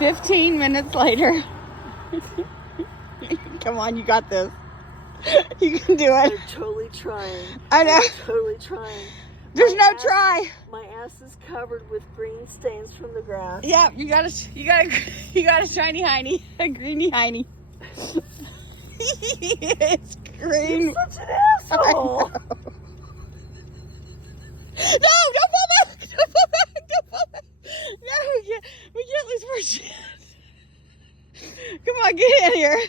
15 minutes later. Come on, you got this. You can do it. I'm totally trying. I know. I'm totally trying. There's My no ass- try. My ass is covered with green stains from the grass. Yeah, you got a shiny hiney, a greeny hiney. It's green. You're such an asshole. No, don't fall back! Don't fall back! Don't fall back! No, we can't lose more shit. Come on, get in here.